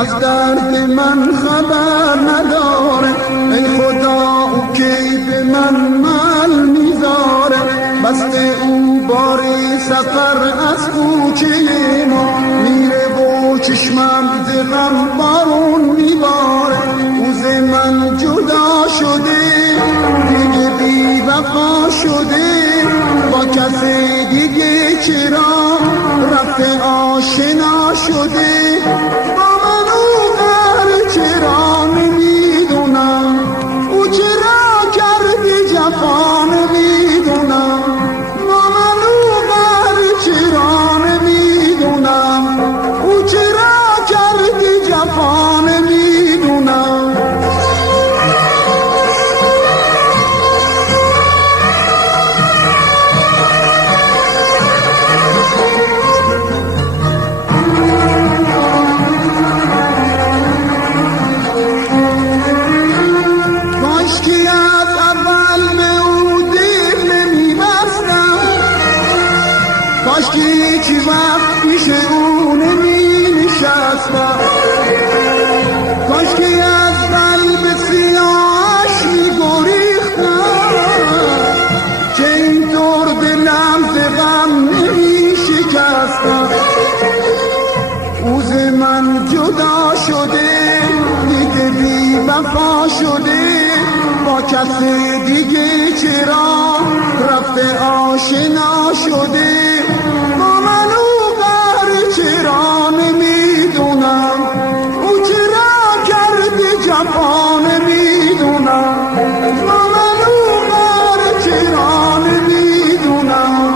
از درد من خبر نداره، ای خدا او کی به من مل میذاره. بسته او باری سفر از کوچه ما میره و چشمم ز غم بارون میباره. او ز من جدا شده دیگه بی وفا شده، با کسی دیگه چرا رفته آشنا شده. چرا نمیدونم او چرا کرده جفا نمیدونم، من او بر چرا نمیدونم او چرا کرده جفا نمیدونم. کاشکی هیچ وقت پیش او نمی نشستم، کاشکی از قلب سیاهش می گریختم، که اینطور دلم ز غم نمی شکستم. او ز من جدا شده دیگه بی وفا شده، با کسی دیگه چرا رفته آشنا شده. چرا نمیدونم او چرا کرده جفا نمیدونم، من او بر چرا نمیدونم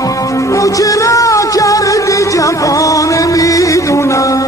او چرا کرده جفا نمیدونم.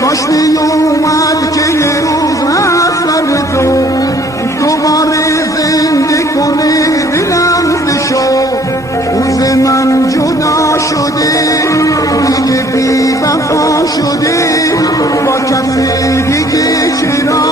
کاشکی اومد که یه روز از سر تو دوباره زنده کنه دلم بشو. او ز من جدا شده دیگه بی وفا شده، با کسی دیگه چرا